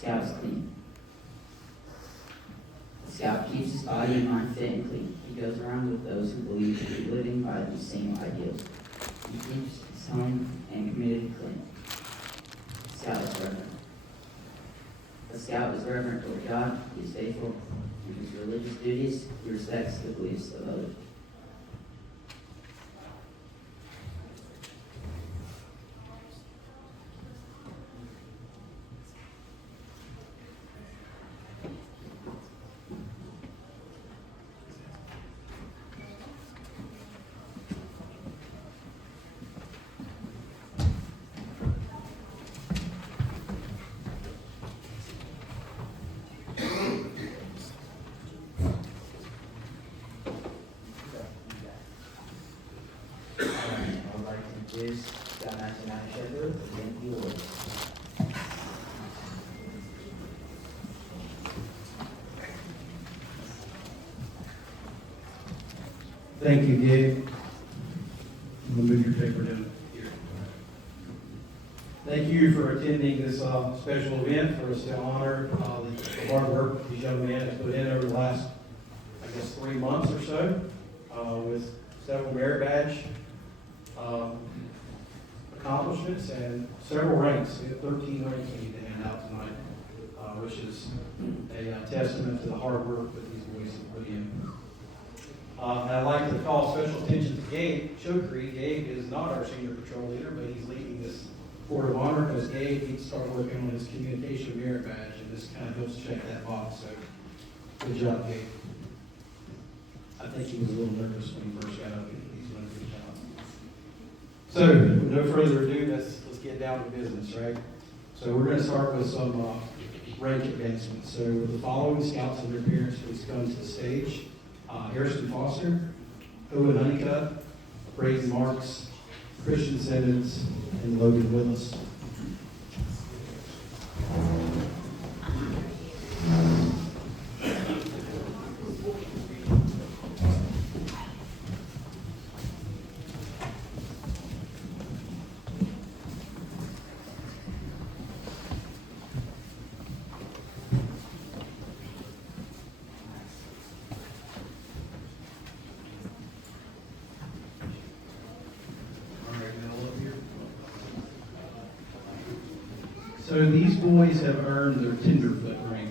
Scout's clean. The Scout keeps his body and mind fit and clean. He goes around with those who believe to be living by these same ideals. He keeps his home and community clean. The Scout is reverent. The Scout is reverent toward God. He is faithful in his religious duties. He respects the beliefs of others. Is Scout 99 Shepherd again the Lord. Thank you, Gabe. I'm going to move your paper down here. Thank you for attending this special event for us to honor the hard work these young men have put in over the last, 3 months or so, with several merit badge accomplishments and several ranks. We have 13 ranks we need to hand out tonight, which is a testament to the hard work that these boys have put in. And I'd like to call special attention to Gabe Chokri. Gabe is not our senior patrol leader, but he's leading this Court of Honor because Gabe needs to start working on his communication merit badge, and this kind of helps check that box. So, good job, Gabe. I think he was a little nervous when he first got up. He's done a good job. So, with no further ado, let's get down to business, right? So we're going to start with some rank advancements. So with the following scouts and their parents, please come to the stage. Harrison Foster, Owen Honeycutt, Braden Marks, Christian Simmons, and Logan Willis. So these boys have earned their tenderfoot rank.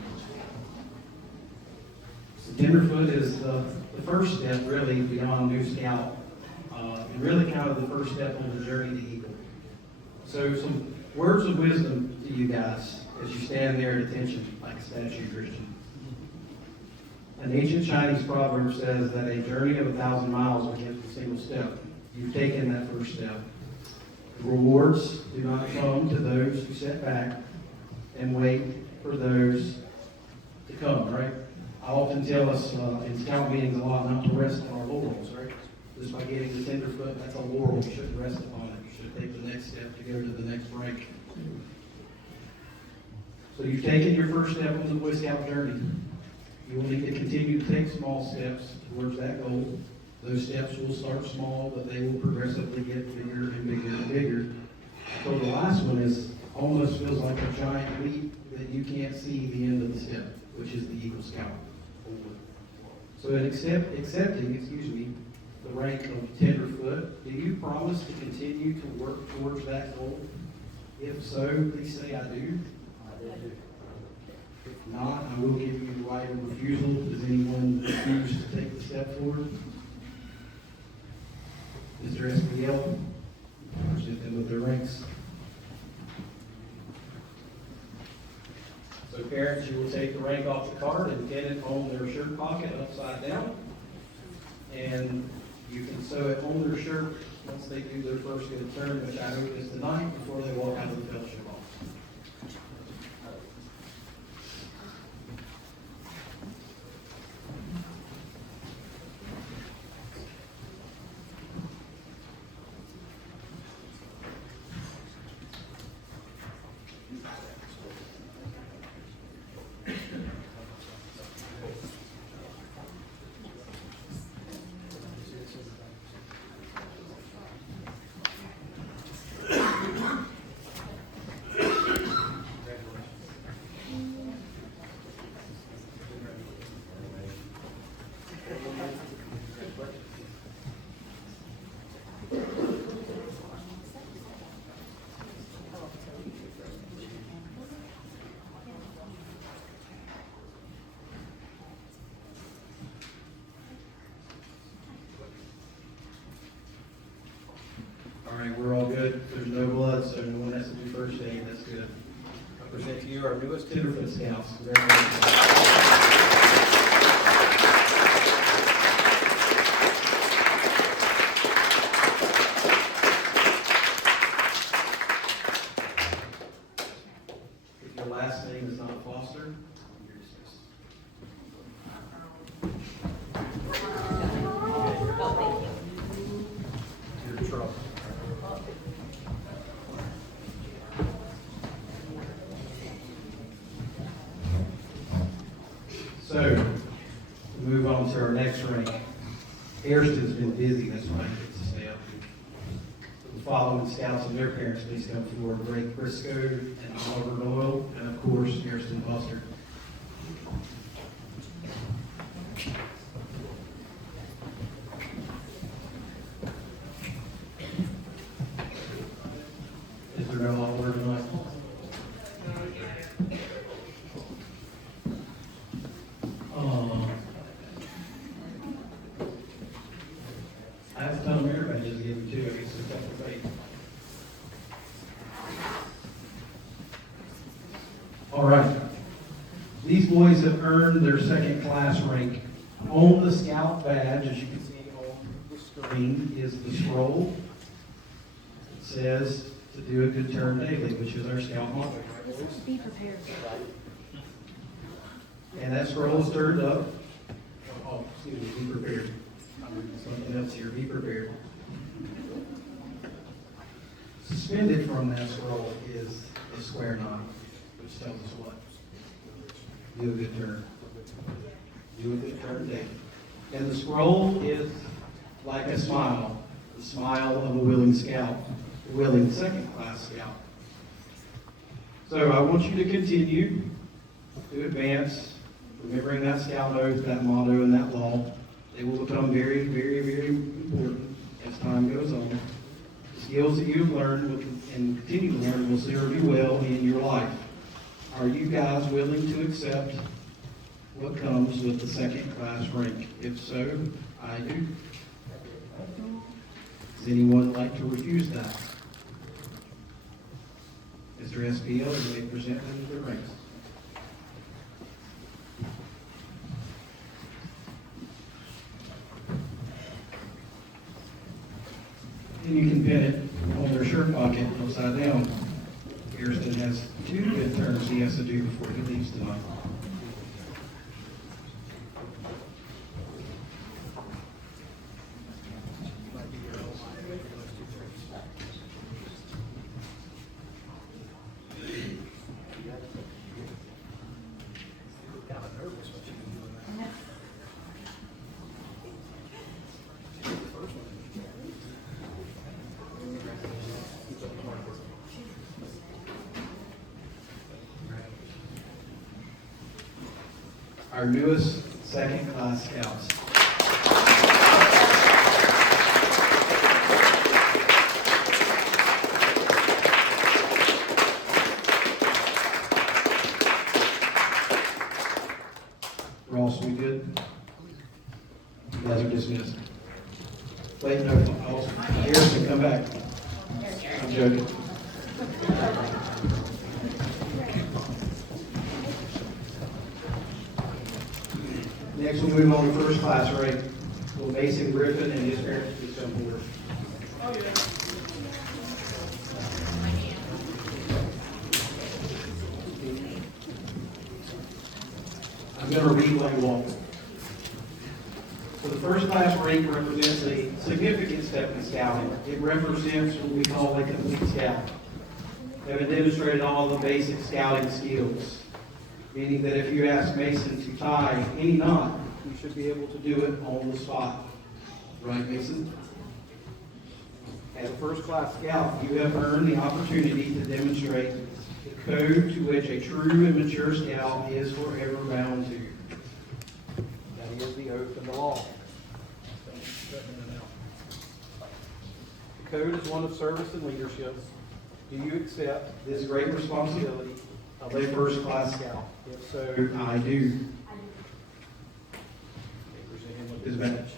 So tenderfoot is the first step, really, beyond New Scout, and really kind of the first step on the journey to Eagle. So some words of wisdom to you guys as you stand there at attention like a statue Christian. An ancient Chinese proverb says that a journey of 1,000 miles begins with a single step. You've taken that first step. Rewards do not come to those who sit back and wait for those to come, right? I often tell us in scout meetings a lot not to rest on our laurels, right? Just by getting the tenderfoot, that's a laurel. You shouldn't rest upon it. You should take the next step to go to the next rank. So you've taken your first step on the Boy Scout journey. You will need to continue to take small steps towards that goal. Those steps will start small, but they will progressively get bigger and bigger and bigger. So the last one is almost feels like a giant leap that you can't see the end of the step, which is the Eagle Scout. So in accepting, the rank of tenderfoot, do you promise to continue to work towards that goal? If so, please say I do. If not, I will give you the right of refusal. Does anyone refuse to take the step forward? Mr. SPL, present them with their ranks. So parents, you will take the rank off the card and pin it on their shirt pocket upside down. And you can sew it on their shirt once they do their first good turn, which I hope is tonight, before they walk out of the fellowship hall. All right, we're all good. There's no blood, so no one has to do first aid. That's good. I present to you our newest Tenderfoot Scouts. Congratulations. If your last name is not Foster, you're dismissed. You're in trouble. So, we move on to our next rank. Hairston's been busy, that's why I get to stay up here. The following scouts and their parents, please come forward. Ray Briscoe and Oliver Doyle, and of course, Hairston Foster. Is there no Oliver tonight? I have to tell them everybody just give me two. I guess it's tough to fate. All right. These boys have earned their second class rank. On the scout badge, as you can see on the screen, is the scroll. It says to do a good turn daily, which is our scout motto. Be prepared. And that scroll is turned up. Oh, excuse me, be prepared. I'm reading something else here. Be prepared. Suspended from that scroll is a square knot, which tells us what? Do a good turn. Do a good turn daily. And the scroll is like a smile, the smile of a willing scout, a willing second class scout. So I want you to continue to advance, remembering that scout oath, that motto, and that law. They will become very, very, very important as time goes on. The skills that you've learned and continue to learn will serve you well in your life. Are you guys willing to accept what comes with the second class rank? If so, I do. Does anyone like to refuse that? Mr. SPL, you may present them to the ranks. And you can pin it on their shirt pocket upside down. Hairston has 2 good turns he has to do before he leaves tonight. Our newest second class scouts. Ross, we good? You guys are dismissed. Wait, no, Harrison, come back. I'm joking. Next, we'll move on to first class rank. Will Mason Griffin and his parents please come forward? I'm going to read what you want. So the first class rank represents a significant step in scouting. It represents what we call a complete scout. They have demonstrated all the basic scouting skills, meaning that if you ask Mason to tie any knot, you should be able to do it on the spot. Right, Mason? As a first-class scout, you have earned the opportunity to demonstrate the code to which a true and mature scout is forever bound to. That is the oath and the law. The code is one of service and leadership. Do you accept this great responsibility of a first-class scout? If so, I do. Present him with his badge.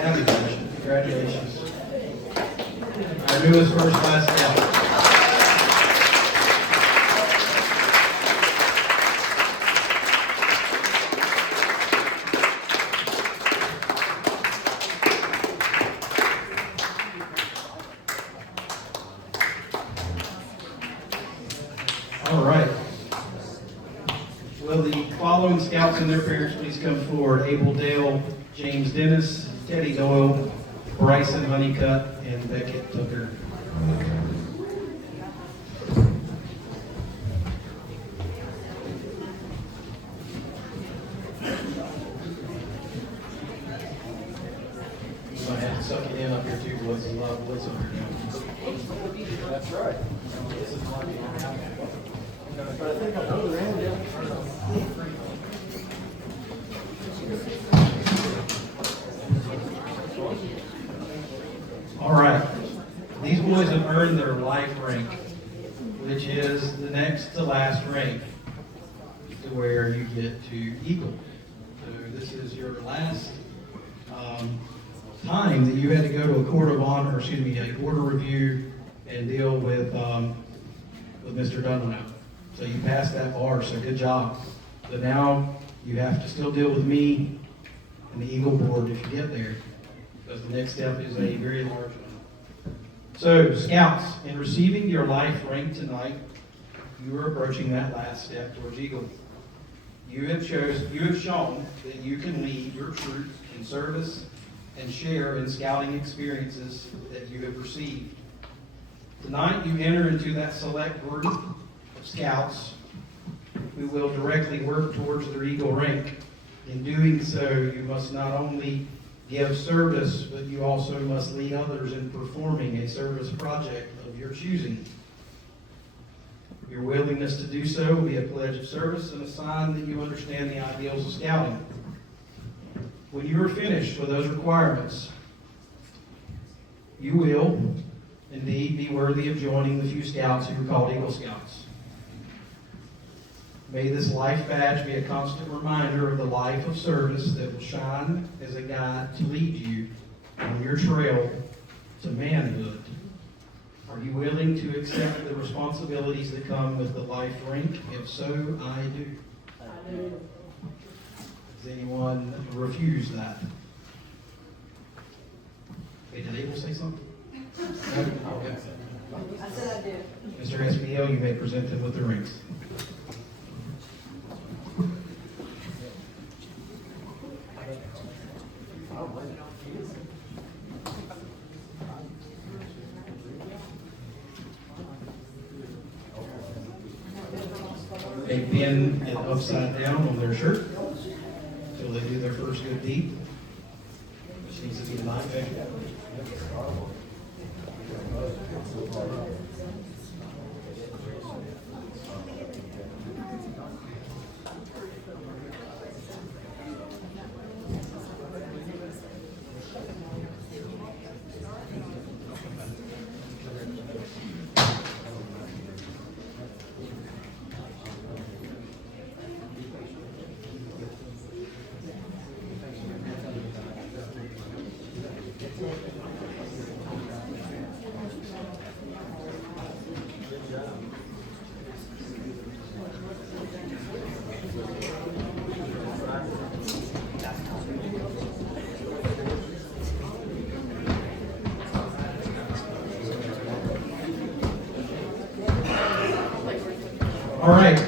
Congratulations. Congratulations. Our newest first class scout. All right. Will the following scouts and their parents please come forward? Abel Dale, James Dennis, Teddy Doyle, Bryson Honeycutt, and Beckett Tucker. You might have to suck it in up here too, boys. A lot of boys up here now. That's right. But I think I know the end. All right. These boys have earned their life rank, which is the next to last rank to where you get to Eagle. So this is your last time that you had to go to a court of honor, a board of review and deal with Mr. Dunlap. So you passed that bar, so good job. But now you have to still deal with me and the Eagle board if you get there, because the next step is a very large one. So, Scouts, in receiving your life rank tonight, you are approaching that last step towards Eagle. You have shown that you can lead your troop in service and share in scouting experiences that you have received. Tonight, you enter into that select group of scouts who will directly work towards their Eagle rank. In doing so, you must not only give service, but you also must lead others in performing a service project of your choosing. Your willingness to do so will be a pledge of service and a sign that you understand the ideals of scouting. When you are finished with those requirements, you will indeed be worthy of joining the few scouts who are called Eagle Scouts. May this life badge be a constant reminder of the life of service that will shine as a guide to lead you on your trail to manhood. Are you willing to accept the responsibilities that come with the life rank? If so, I do. I do. Does anyone refuse that? Hey, did Abel say something? No? Okay. I said I do. Mr. SBL, you may present them with the rings. They pin it upside down on their shirt until they do their first good deed, which needs to be the knife edge. All right,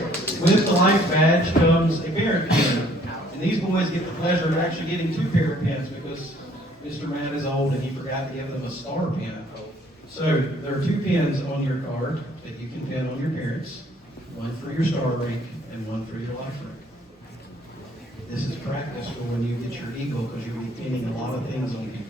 with the life badge comes a parent pin. And these boys get the pleasure of actually getting two parent pins because Mr. Matt is old and he forgot to give them a star pin. So there are two pins on your card that you can pin on your parents, one for your star rank and one for your life rank. This is practice for when you get your eagle because you'll be pinning a lot of things on people.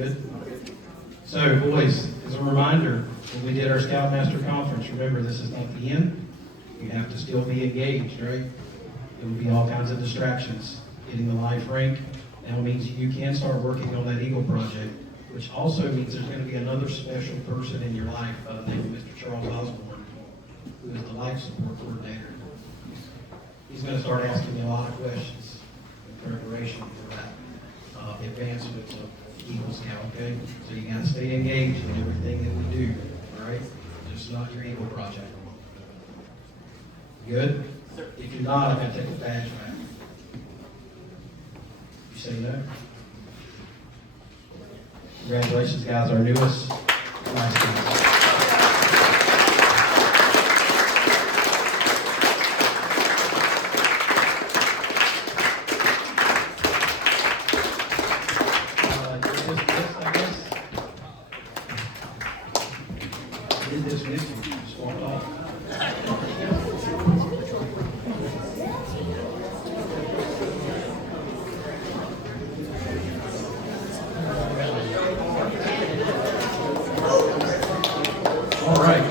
Good? So, boys, as a reminder, when we did our Scoutmaster Conference, remember this is not the end. You have to still be engaged, right? There will be all kinds of distractions. Getting the life rank now means you can start working on that Eagle project, which also means there's going to be another special person in your life by the name of Mr. Charles Osborne, who is the life support coordinator. He's going to start asking you a lot of questions in preparation for that advancement of Eagle Scout, okay? So you got to stay engaged in everything that we do, all right? Just not your Eagle project. Good? If you're not, I'm going to take the badge back. You say no? Congratulations, guys, our newest class guys. You're dismissed, I guess. You're dismissed. You just walked off. All right.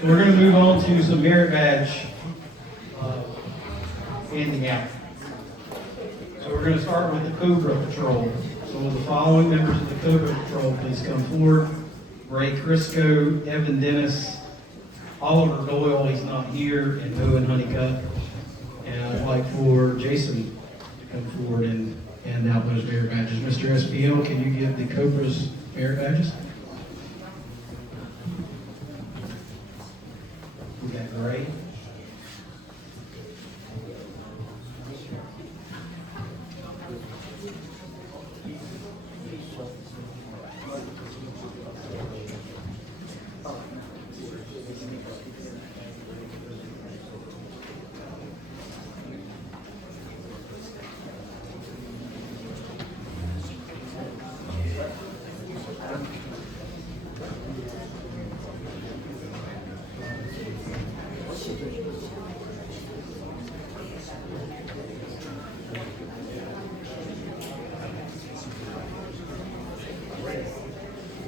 So we're going to move on to some merit badge handing out. So we're going to start with the Cobra Patrol. So will the following members of the Cobra Patrol please come forward? Ray Crisco, Evan Dennis, Oliver Doyle, he's not here, and Owen Honeycutt. And I'd like for Jason to come forward and hand out those merit badges. Mr. SPL, can you give the Cobra's merit badges? We got Gray.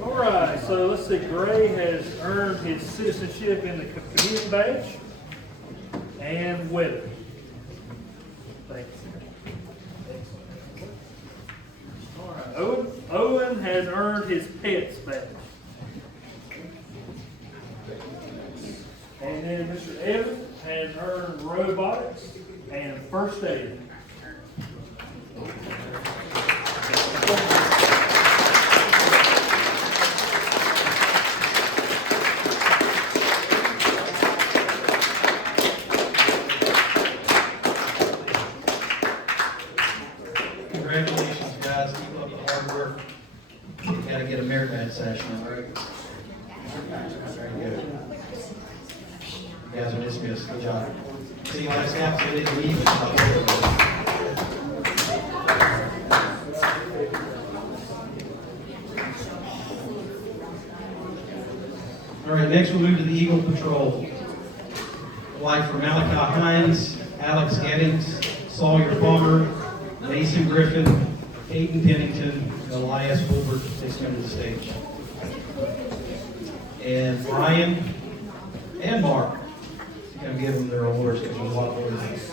All right, so let's see, Gray has earned his citizenship in the community badge and weather. Thank you. All right, Owen has earned his pets badge. And then Mr. Evans has earned robotics and first aid. Congratulations, guys. Keep up the hard work. You got to get a merit badge session, all right? Very good. You guys are dismissed. Good job. See you last half, so they leave. All right, next we'll move to the Eagle Patrol. Like for Malachi Hines, Alex Gettings, Sawyer Palmer, Mason Griffin, Peyton Pennington, and Elias Wilbert, please come to the stage. And Brian and Mark, come give them their awards because there's a lot more than this.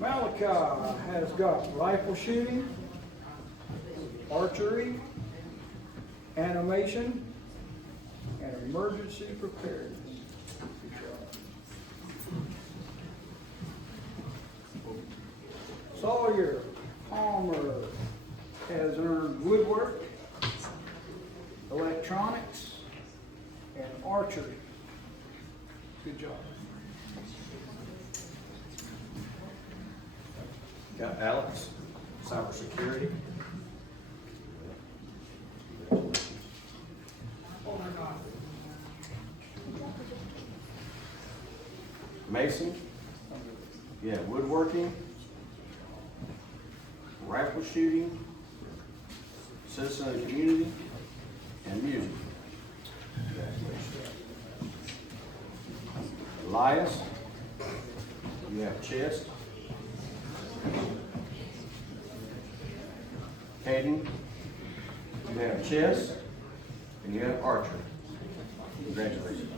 Malachi has got rifle shooting, archery, animation, and emergency preparedness. Good job. Sawyer Palmer has earned woodwork, electronics, and archery. Good job. Got Alex, cybersecurity. Mason. You have woodworking, rifle shooting, citizen of the community, and music. Elias, you have chess. Hayden, you have chess, and you have archery. Congratulations.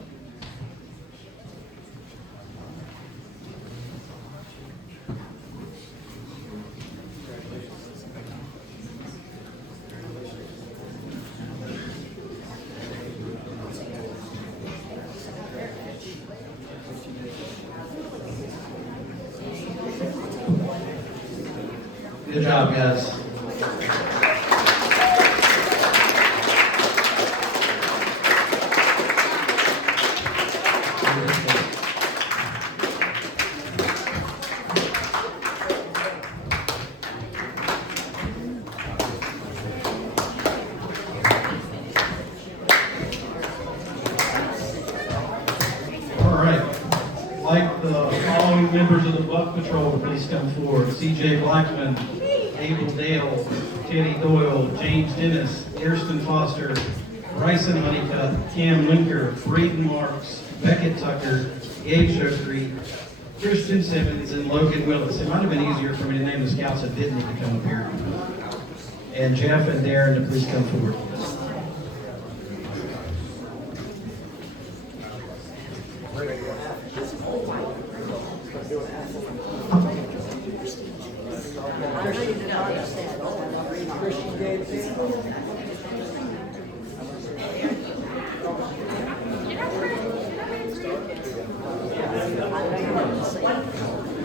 Good job, guys. All right. Like the following members of the Buck Patrol, please come forward. C.J. Blackman, Abel Dale, Teddy Doyle, James Dennis, Ariston Foster, Bryson Honeycutt, Cam Winker, Braden Marks, Beckett Tucker, Gabe Shokri, Christian Simmons, and Logan Willis. It might have been easier for me to name the scouts that didn't need to come up here. And Jeff and Darren to please come forward.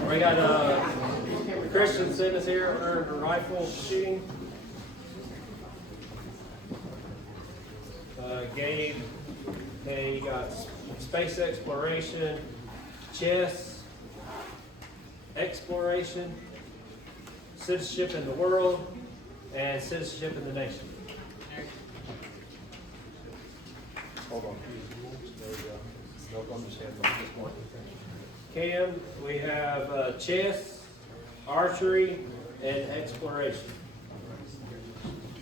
We got Christian Simmons here, earned a rifle shooting. Gabe, they got space exploration, chess, exploration, citizenship in the world, and citizenship in the nation. Hold on. Cam, we have chess, archery, and exploration.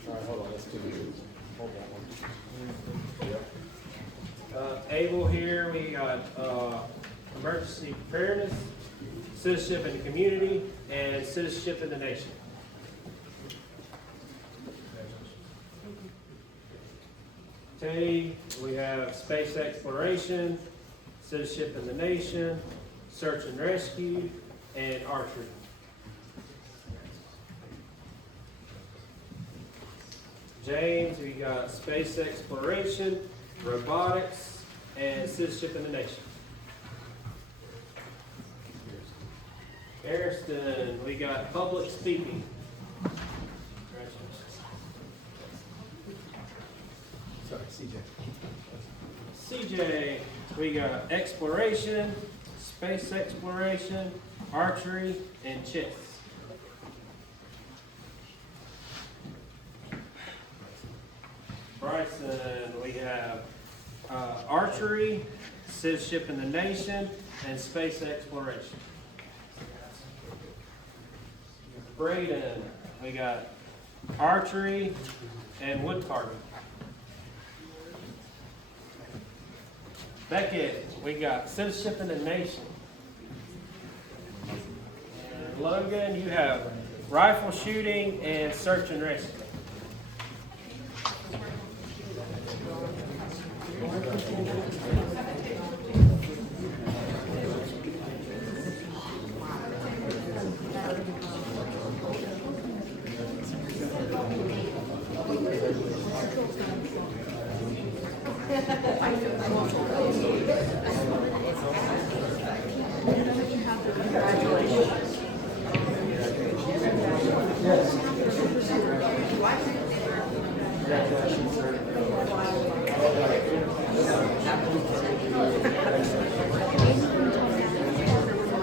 All right, hold on, let's do this. Hold on. Abel here, we got emergency preparedness, citizenship in the community, and citizenship in the nation. Teddy, we have space exploration, citizenship in the nation, search and rescue, and archery. James, we got space exploration, robotics, and citizenship in the nation. Ariston, we got public speaking. Congratulations. Sorry, CJ, we got exploration, space exploration, archery, and chess. Bryson, we have archery, citizenship in the nation, and space exploration. Braden, we got archery and wood carving. Beckett, we got citizenship in the nation. And Logan, you have rifle shooting and search and rescue.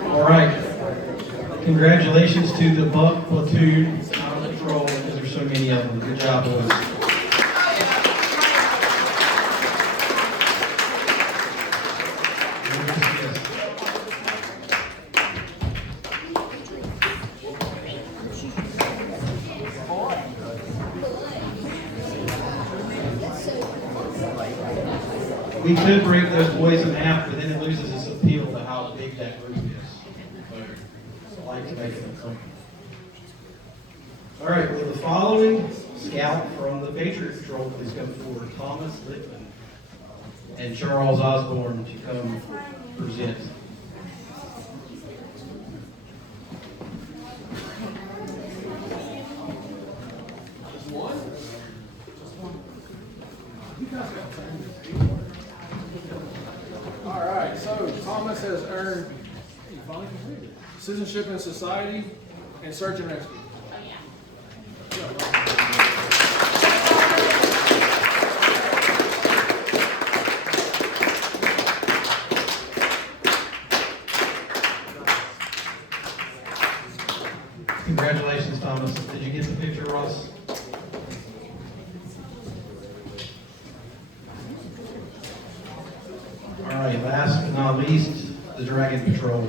All right. Congratulations to the Buck Platoon out on patrol, because there's so many of them. Good job, boys. we could break those boys in half, but then it loses its appeal to how big that group is. So I like to make it uncomfortable. All right, well, the following scout from the Patriot Patrol please come forward. Thomas Littman and Charles Osborne to come present. All right, so Thomas has earned citizenship in society and search and rescue. Congratulations, Thomas. Did you get the picture, Ross? All right, last but not least, the Dragon Patrol.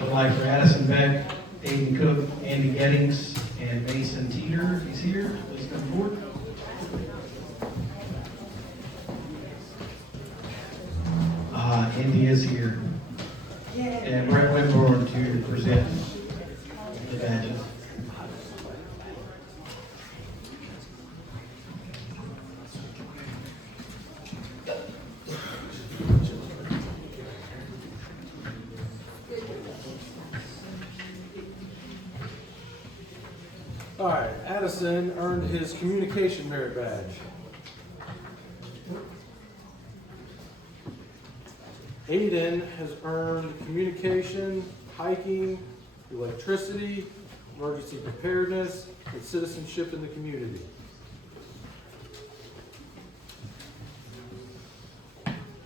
I'd like for Addison Beck, Aiden Cook, Andy Gettings, and Mason Teeter. He's here. Please come forward. Andy is here. And Brett Winborn to present the badges. All right, Addison earned his communication merit badge. Aiden has earned communication, hiking, electricity, emergency preparedness, and citizenship in the community.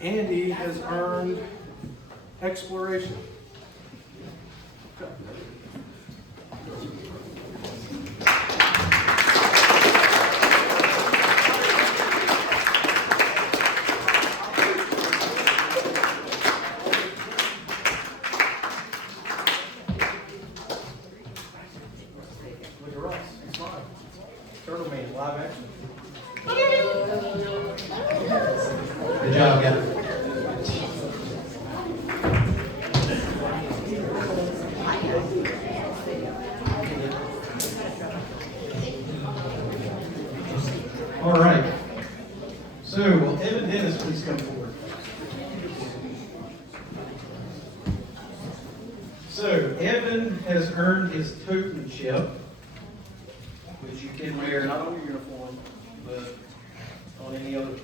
Andy has earned exploration. Look at Ross. Smile. Turtle Man, live action. Good job, guys. All right. So, will Evan Dennis please come forward? So, Evan has earned his totemship, which you can wear not on your uniform, but on any other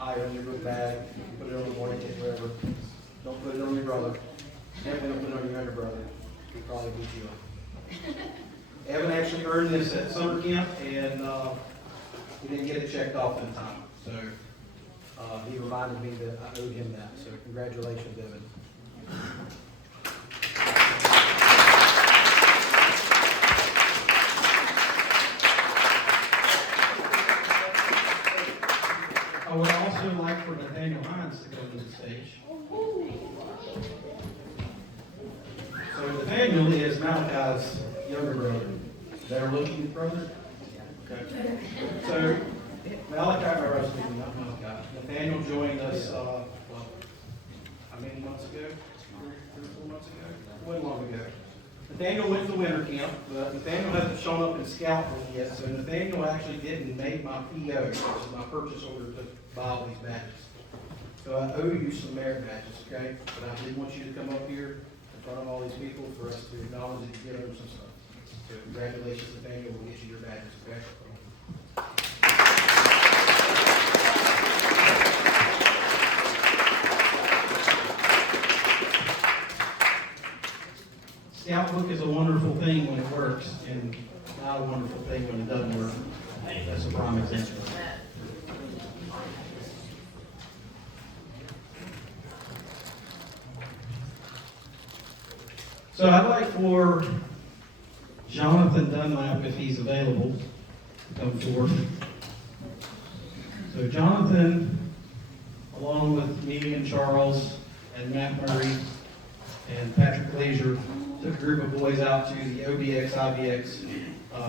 item, your book bag, you can put it on the blanket, wherever. Don't put it on your brother. Definitely don't put it on your younger brother. He'll probably beat you up. Evan actually earned this at summer camp, and he didn't get it checked off in time. So he reminded me that I owed him that. So congratulations, Evan. I would also like for Nathaniel Hines to come to the stage. So Nathaniel is Malachi's younger brother. Better looking brother? Okay. So Malachi, or I was thinking, not Malachi. Nathaniel joined us, how many months ago? 3 or 4 months ago? Way long ago. Nathaniel went to winter camp, but Nathaniel hasn't shown up in scout room yet, so Nathaniel actually didn't make my PO, which is my purchase order to buy all these badges. So I owe you some merit badges, okay? But I did want you to come up here in front of all these people for us to acknowledge that you get over some stuff. So congratulations, Nathaniel, we'll get you your badges, okay? Scout book is a wonderful thing when it works, and not a wonderful thing when it doesn't work. That's a prime example. So I'd like for Jonathan Dunlap, if he's available, to come forward. So Jonathan, along with me and Charles and Matt Murray and Patrick Glazier, took a group of boys out to the OBX, IBX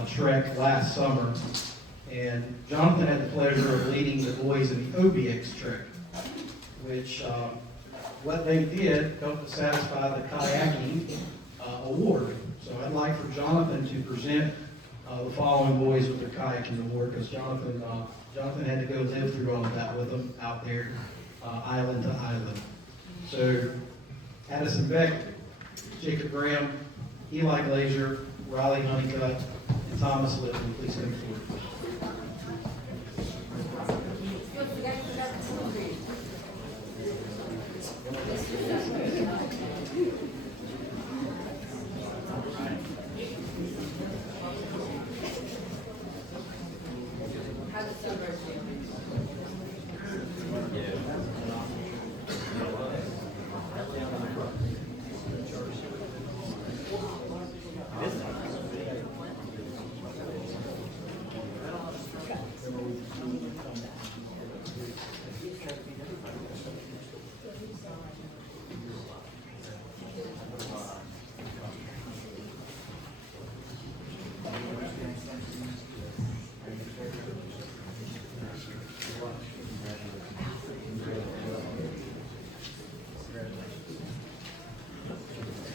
trek last summer. And Jonathan had the pleasure of leading the boys in the OBX trek. which what they did helped to satisfy the kayaking award. So I'd like for Jonathan to present the following boys with their kayaking award, because Jonathan had to go live through all of that with them out there, island to island. So Addison Beck, Jacob Graham, Eli Glazier, Riley Honeycutt, and Thomas Lipton, please come forward.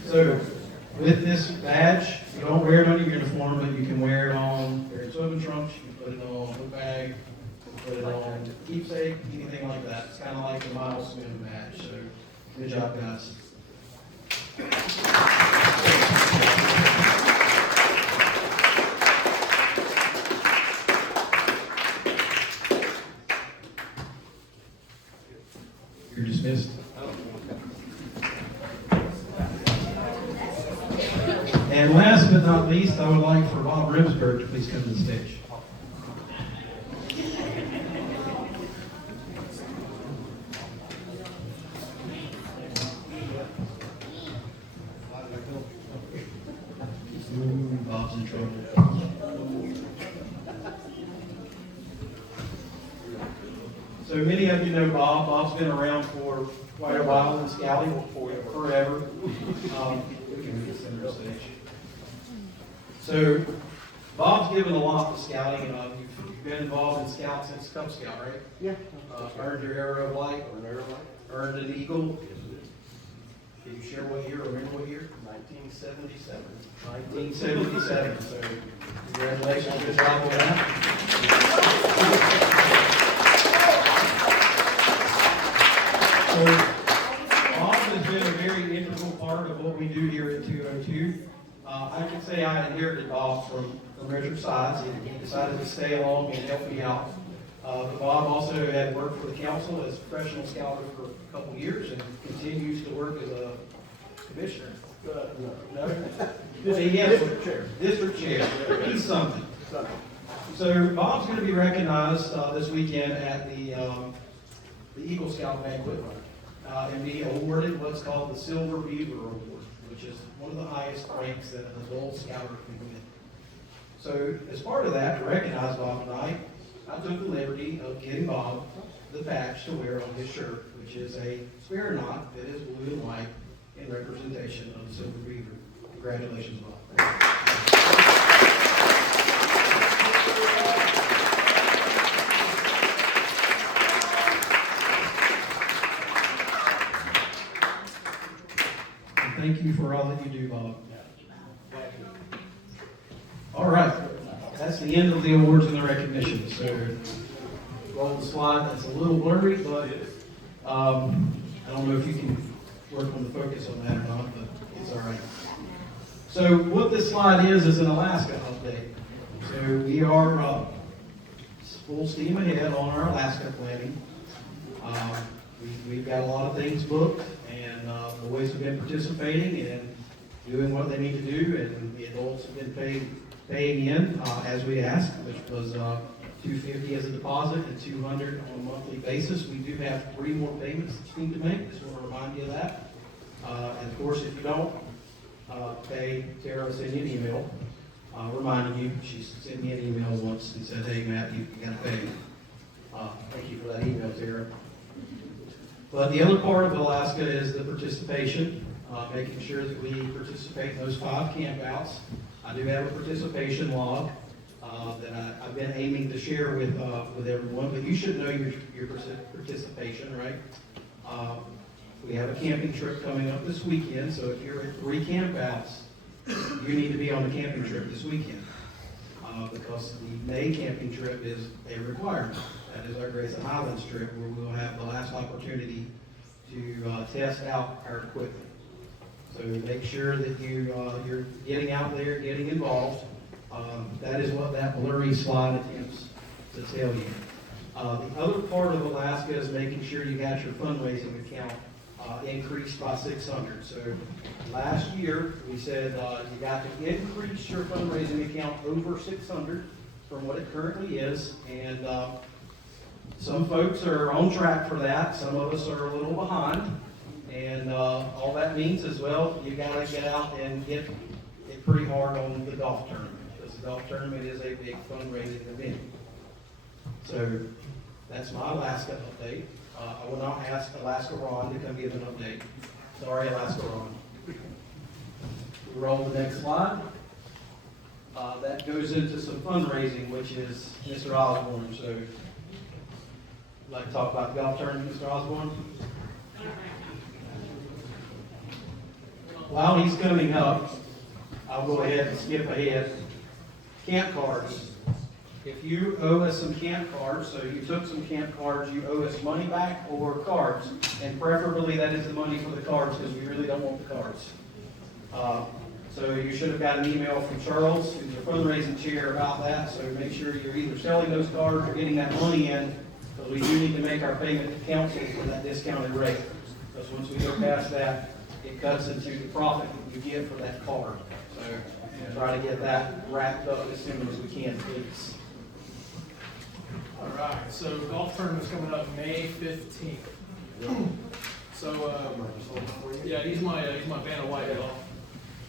So with this badge, you don't wear it on your uniform, but you can wear it on your swimming trunks, you can put it on a book bag, you can put it on keepsake, anything like that. It's kind of like the Miles Smith badge. So good job, guys. You're dismissed. And last but not least, I would like for Bob Rimsberg to please come to the stage. Ooh, Bob's in trouble. So many of you know Bob. Bob's been around for quite a while in Scouting, forever. We can get center stage. So Bob's given a lot to Scouting. You've been involved in Scout since Cub Scout, right? Yeah. Earned your Arrow of Light. Earned an Eagle. Can you share what year? Remember what year? 1977. 1977. So congratulations. Good job on that. So Bob has been a very integral part of what we do here at 202. I can say I inherited Bob from Richard Sides. He decided to stay along and help me out. But Bob also had worked for the council as a professional scouter for a couple years and continues to work as a commissioner. No? District chair. District chair. He's something. So Bob's going to be recognized this weekend at the Eagle Scout banquet and be awarded what's called the Silver Beaver Award, which is one of the highest ranks that an adult scouter can win. So as part of that, to recognize Bob tonight, I took the liberty of getting Bob the patch to wear on his shirt, which is a spear knot that is blue and white in representation of the Silver Beaver. Congratulations, Bob. And thank you for all that you do, Bob. All right. That's the end of the awards and the recognition. So roll the slide. That's a little blurry, but I don't know if you can work on the focus on that or not, but it's all right. So what this slide is an Alaska update. So we are full steam ahead on our Alaska planning. We've got a lot of things booked, and the boys have been participating and doing what they need to do, and the adults have been paying in as we asked, which was $250 as a deposit and $200 on a monthly basis. We do have 3 more payments that you need to make. Just want to remind you of that. And of course, if you don't pay, Tara will send you an email reminding you. She sent me an email once and said, "Hey, Matt, you got to pay." Thank you for that email, Tara. But the other part of Alaska is the participation, making sure that we participate in those 5 campouts. I do have a participation log that I've been aiming to share with everyone, but you should know your participation, right? We have a camping trip coming up this weekend, so if you're at 3 campouts, you need to be on the camping trip this weekend. Because the May camping trip is a requirement. That is our Grace and Highlands trip, where we'll have the last opportunity to test out our equipment. So make sure that you're getting out there, getting involved. That is what that blurry slide attempts to tell you. The other part of Alaska is making sure you got your fundraising account increased by 600. So last year we said you got to increase your fundraising account over 600 from what it currently is, and some folks are on track for that. Some of us are a little behind, and all that means is, well, you got to get out and get it pretty hard on the golf tournament, because the golf tournament is a big fundraising event. So that's my Alaska update. I will now ask Alaska Ron to come give an update. Sorry, Alaska Ron. Roll the next slide. That goes into some fundraising, which is Mr. Osborne. So, like to talk about the golf tournament, Mr. Osborne? While he's coming up, I'll go ahead and skip ahead. Camp cards. If you owe us some camp cards, so you took some camp cards, you owe us money back or cards, and preferably that is the money for the cards, because we really don't want the cards. So you should have got an email from Charles, who's the fundraising chair, about that. So make sure you're either selling those cards or getting that money in, because we do need to make our payment to council for that discounted rate. Because once we go past that, it cuts into the profit that you get for that card. So try to get that wrapped up as soon as we can, please. All right, so golf tournament's coming up May 15th. So, yeah, he's my Vanna White golf.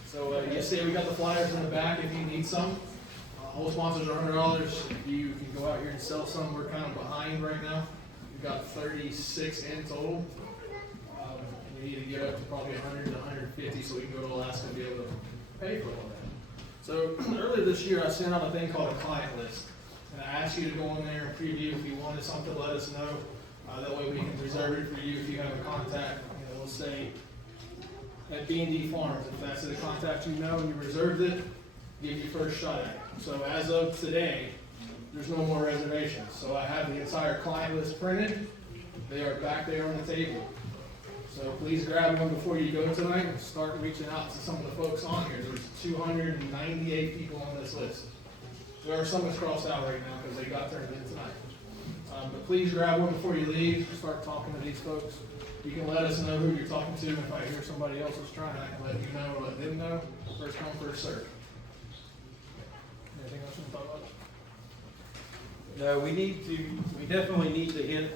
So you see we got the flyers in the back if you need some. All sponsors are $100. You can go out here and sell some. We're kind of behind right now. We've got 36 in total. We need to get up to probably 100 to 150 so we can go to Alaska and be able to pay for all that. So earlier this year I sent out a thing called a client list. And I asked you to go in there and preview. If you wanted something, let us know. That way we can reserve it for you if you have a contact. Let's say at B&D Farms, if that's the contact you know and you reserved it, give you first shot at it. So as of today, there's no more reservations. So I have the entire client list printed. They are back there on the table. So please grab one before you go tonight and start reaching out to some of the folks on here. There's 298 people on this list. There are some that's crossed out right now because they got turned in tonight. But please grab one before you leave. Start talking to these folks. You can let us know who you're talking to. If I hear somebody else is trying, I can let you know or let them know. First come, first serve. Anything else you want to talk about? No, we definitely need to hit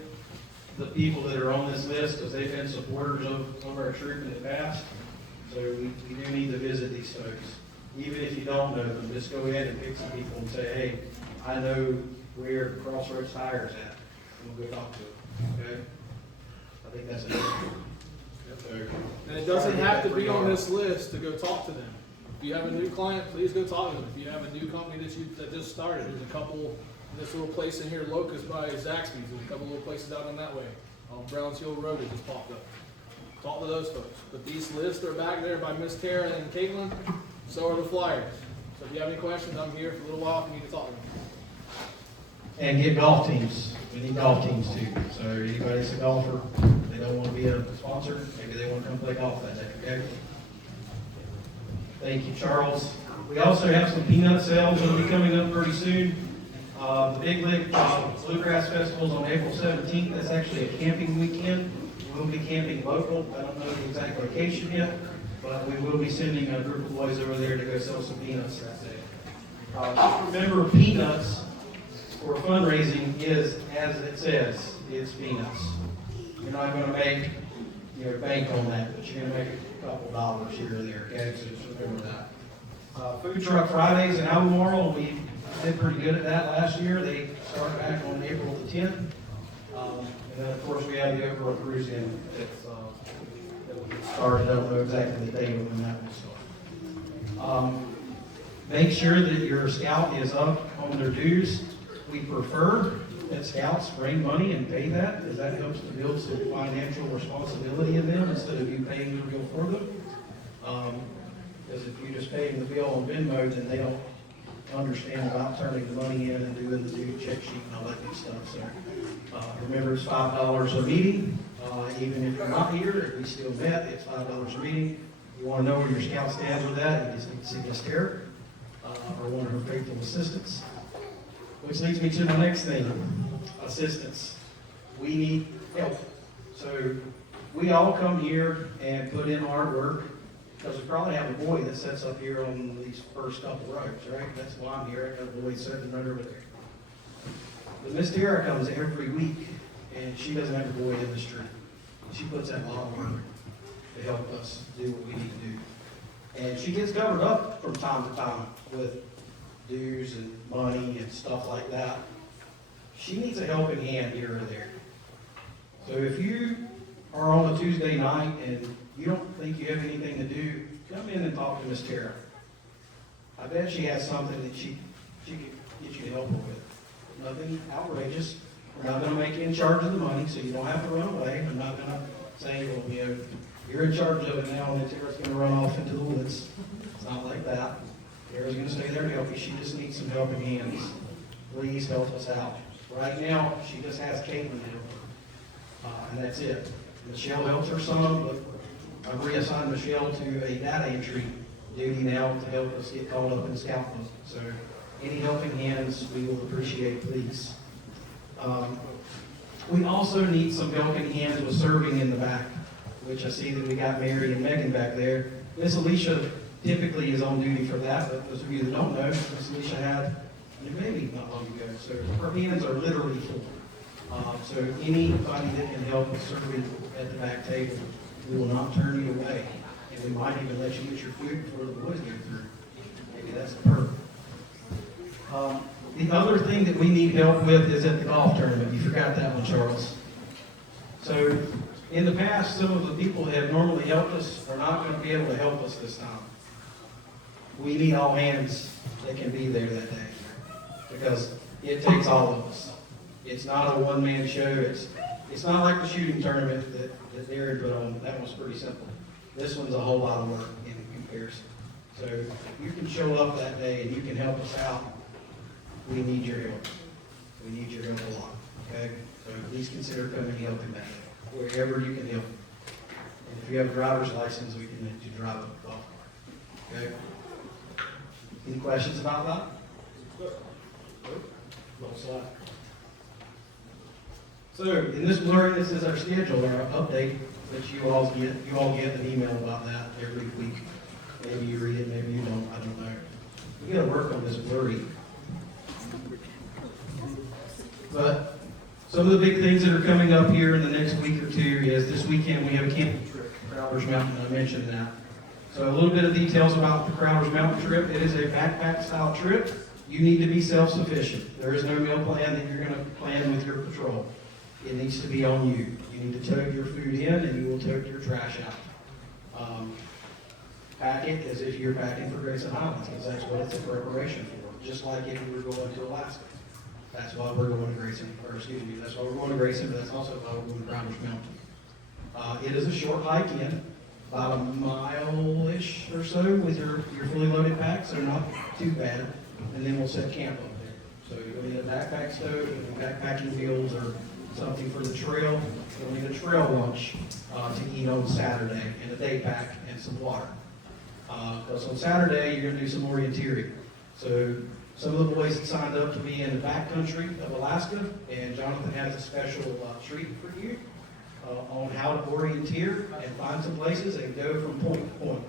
the people that are on this list, because they've been supporters of our troop in the past. So we do need to visit these folks. Even if you don't know them, just go ahead and pick some people and say, hey, I know where Crossroads Tires at. And we'll go talk to them, okay? I think that's it. And it doesn't have to be on this list to go talk to them. If you have a new client, please go talk to them. If you have a new company that just started, there's a couple, this little place in here, Locust by Zaxby's, there's a couple little places out on that way. On Browns Hill Road, it just popped up. Talk to those folks. But these lists are back there by Miss Tara and Caitlin. So are the flyers. So if you have any questions, I'm here for a little while if you need to talk to them. And get golf teams. We need golf teams too. So anybody that's a golfer, they don't want to be a sponsor, maybe they want to come play golf that day, okay? Thank you, Charles. We also have some peanut sales that will be coming up pretty soon. The Big Lick Bluegrass Festival is on April 17th. That's actually a camping weekend. We'll be camping local. I don't know the exact location yet, but we will be sending a group of boys over there to go sell some peanuts that day. Just remember, peanuts for fundraising is, as it says, it's peanuts. You're not going to make bank on that, but you're going to make a couple dollars here or there, okay? So just remember that. Food Truck Fridays in Albemarle, we did pretty good at that last year. They start back on April the 10th. And then, of course, we have the Overall Cruise In that started. I don't know exactly the date when that will start. Make sure that your scout is up on their dues. We prefer that scouts bring money and pay that, because that helps to build some financial responsibility in them instead of you paying the bill for them. Because if you just pay them the bill on Venmo, then they don't understand about turning the money in and doing the due check sheet and all that good stuff. So remember, it's $5 a meeting. Even if you're not here, if we still met, it's $5 a meeting. You want to know where your scout stands with that, you just need to see Miss Tara or one of her faithful assistants. Which leads me to my next thing, assistance. We need help. So we all come here and put in hard work, because we probably have a boy that sits up here on these first couple rows, right? That's why I'm here. I got a boy sitting right over there. But Miss Tara comes every week, and she doesn't have a boy in the street. She puts that lot of work to help us do what we need to do. And she gets covered up from time to time with dues and money and stuff like that. She needs a helping hand here or there. So if you are on a Tuesday night and you don't think you have anything to do, come in and talk to Miss Tara. I bet she has something that she could get you to help her with. Nothing outrageous. We're not going to make you in charge of the money, so you don't have to run away. I'm not going to say, well, you know, you're in charge of it now, and then Tara's going to run off into the woods. It's not like that. Tara's going to stay there to help you. She just needs some helping hands. Please help us out. Right now, she just has Caitlin to help her, and that's it. Michelle helps her some, but I've reassigned Michelle to a data entry duty now to help us get caught up in scout book. So any helping hands we will appreciate, please. We also need some helping hands with serving in the back, which I see that we got Mary and Megan back there. Miss Alicia typically is on duty for that, but those of you that don't know, Miss Alicia had a new baby not long ago, so her hands are literally full. So anybody that can help with serving at the back table, we will not turn you away, and we might even let you get your food before the boys go through. Maybe that's the perk. The other thing that we need help with is at the golf tournament. You forgot that one, Charles. So in the past, some of the people that have normally helped us are not going to be able to help us this time. We need all hands that can be there that day, because it takes all of us. It's not a one-man show. It's not like the shooting tournament that Darren put on. That one's pretty simple. This one's a whole lot of work in comparison. So if you can show up that day and you can help us out, we need your help. We need your help a lot, okay? So please consider coming and helping that day, wherever you can help. And if you have a driver's license, we can let you drive a golf cart, okay? Any questions about that? Well said. So in this blurriness is our schedule, our update that you all get an email about that every week. Maybe you read it, maybe you don't, I don't know. We gotta work on this blurry. But some of the big things that are coming up here in the next week or two is this weekend we have a camping trip, Crowder's Mountain. I mentioned that. So a little bit of details about the Crowder's Mountain trip. It is a backpack style trip. You need to be self-sufficient. There is no meal plan that you're going to plan with your patrol. It needs to be on you. You need to tote your food in and you will tote your trash out. Pack it as if you're packing for Grayson Highlands, because that's what it's a preparation for. Just like if we were going to Alaska. That's why we're going to Grayson, or excuse me, that's why we're going to Grayson, but that's also why we're going to Crowder's Mountain. It is a short hike in, about a mile-ish or so with your fully loaded pack, so not too bad. And then we'll set camp up there. So you'll need a backpack stove, backpacking wheels, or something for the trail. You'll need a trail lunch to eat on Saturday, and a day pack and some water. Because on Saturday, you're going to do some orienteering. So some of the boys that signed up to be in the backcountry of Alaska, and Jonathan has a special treat for you on how to orienteer and find some places and go from point to point.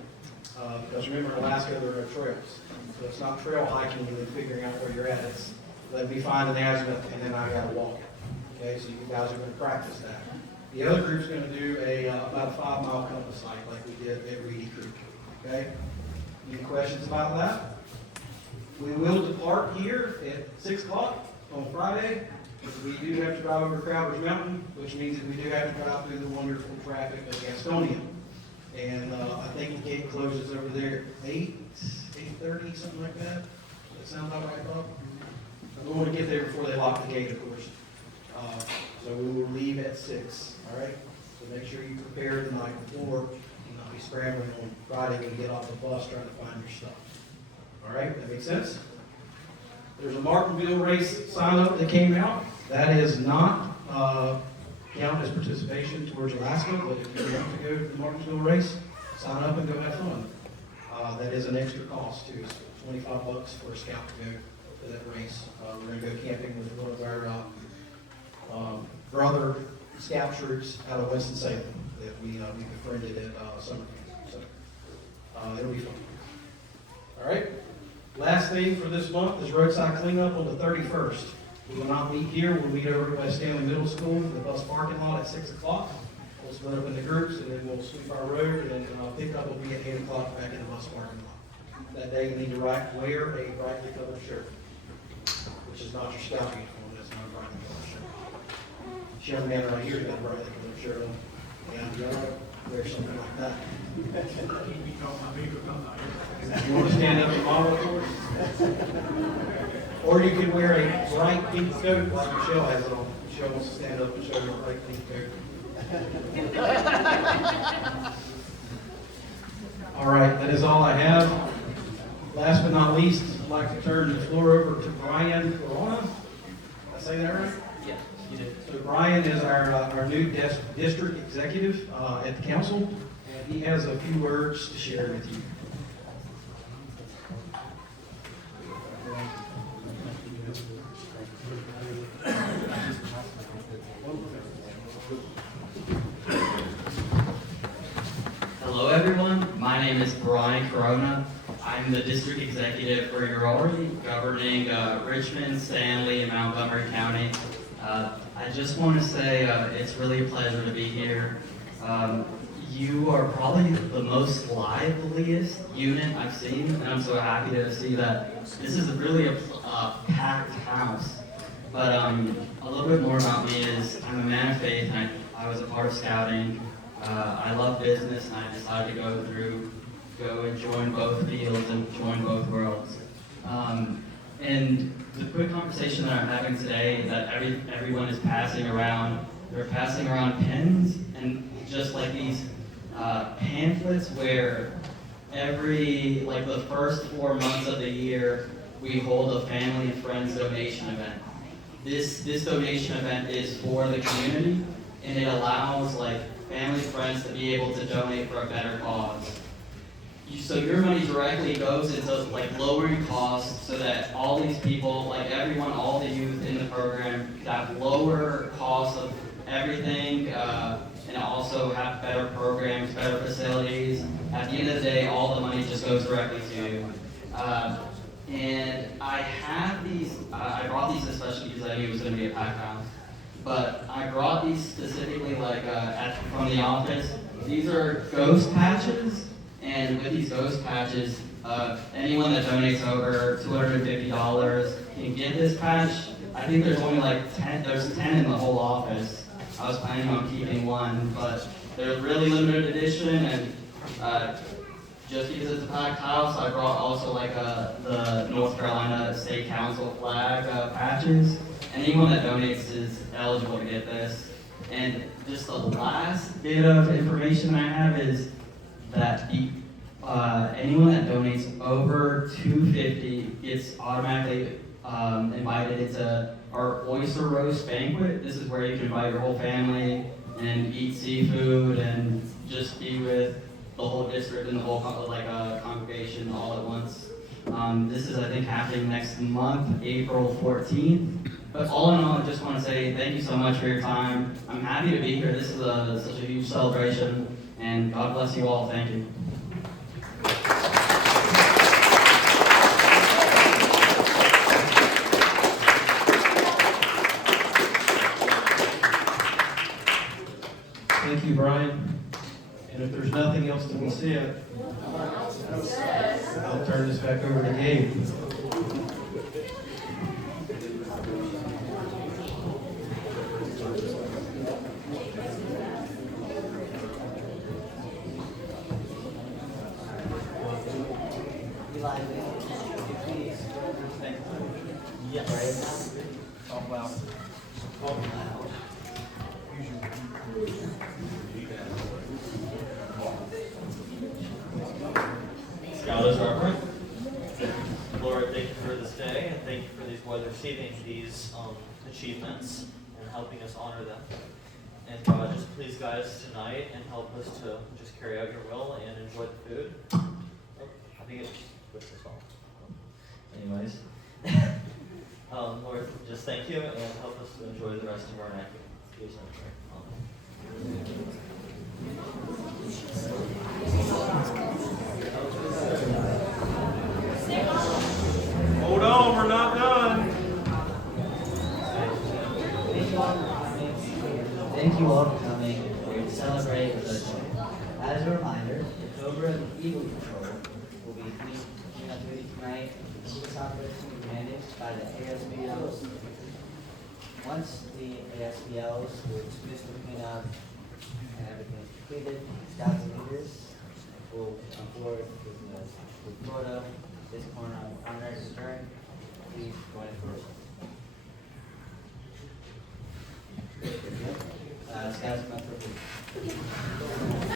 Because remember, in Alaska, there are trails. So it's not trail hiking and then figuring out where you're at. It's let me find an azimuth and then I got to walk it. Okay, so you guys are going to practice that. The other group's going to do about a 5-mile compass hike like we did at Reedy Creek. Okay? Any questions about that? We will depart here at 6 o'clock on Friday. We do have to drive over Crowder's Mountain, which means that we do have to drive through the wonderful traffic of Gastonia. And I think the gate closes over there at 8:30, something like that. Does that sound about right, Bob? We want to get there before they lock the gate, of course. So we will leave at 6, all right? So make sure you prepare the night before and not be scrambling on Friday when you get off the bus trying to find your stuff. All right, that makes sense? There's a Martinville race sign up that came out. That is not count as participation towards Alaska, but if you want to go to the Martinsville race, sign up and go have fun. That is an extra cost too. It's $25 for a scout to go to that race. We're going to go camping with one of our brother scout troops out of Winston-Salem that we befriended at summer camp. So it'll be fun. All right. Last thing for this month is roadside cleanup on the 31st. We will not meet here. We'll meet over at West Stanley Middle School in the bus parking lot at 6 o'clock. We'll split up into groups, and then we'll sweep our road, and then pickup will be at 8 o'clock back in the bus parking lot. That day, you need to wear a brightly colored shirt, which is not your scout uniform. That's not a brightly colored shirt. This young man right here has got a brightly colored shirt on. Yeah, wear something like that. You want to stand up and model for us? Or you can wear a bright pink coat like Michelle has on. Michelle wants to stand up and show you a bright pink coat. All right, that is all I have. Last but not least, I'd like to turn the floor over to Brian Corona. Did I say that right? Yeah, you did. So Brian is our new district executive at the council, and he has a few words to share with you. Hello everyone, my name is Brian Corona. I'm the district executive for your already governing Richmond, Stanley, and Montgomery County. I just want to say it's really a pleasure to be here. You are probably the most liveliest unit I've seen, and I'm so happy to see that this is really a packed house. But a little bit more about me is I'm a man of faith, and I was a part of scouting. I love business, and I decided to go and join both fields and join both worlds. And the quick conversation that I'm having today that everyone is passing around, they're passing around pens and just like these pamphlets where the first 4 months of the year, we hold a family and friends donation event. This donation event is for the community, and it allows family and friends to be able to donate for a better cause. So your money directly goes into lowering costs so that all these people, everyone, all the youth in the program, could have lower costs of everything, and also have better programs, better facilities. At the end of the day, all the money just goes directly to you. And I have these, I brought these especially because I knew it was going to be a packed house. But I brought these specifically from the office. These are ghost patches, and with these ghost patches, anyone that donates over $250 can get this patch. I think there's only 10, there's 10 in the whole office. I was planning on keeping one, but they're really limited edition, and just because it's a packed house, I brought also the North Carolina State Council flag patches. Anyone that donates is eligible to get this. And just the last bit of information I have is that anyone that donates over $250 gets automatically invited into our oyster roast banquet. This is where you can invite your whole family and eat seafood and just be with the whole district and the whole congregation all at once. This is, I think, happening next month, April 14th. But all in all, I just want to say thank you so much for your time. I'm happy to be here. This is such a huge celebration, and God bless you all. Thank you. Thank you, Brian. And if there's nothing else to be said, I'll turn this back over to Gabe. Yes. Talk loud. Scouters Reverend. Lord, thank you for this day, and thank you for these boys receiving these achievements and helping us honor them. And God, just please guide us tonight and help us to just carry out your will and enjoy the food. Oh, I think it's with this all. Anyways, Lord, just thank you and help us to enjoy the rest of our night. In Jesus' name, Hold on, we're not done. Thank you all for coming here to celebrate with us. As a reminder, the Cobra Eagle Patrol will be cleaning up duty tonight. This operation will be managed by the ASBLs. Once the ASBLs will dismiss the cleanup and everything is completed, scouts and leaders will come forward with photo. This corner on honorary return. Please join us for Scouts come up for food.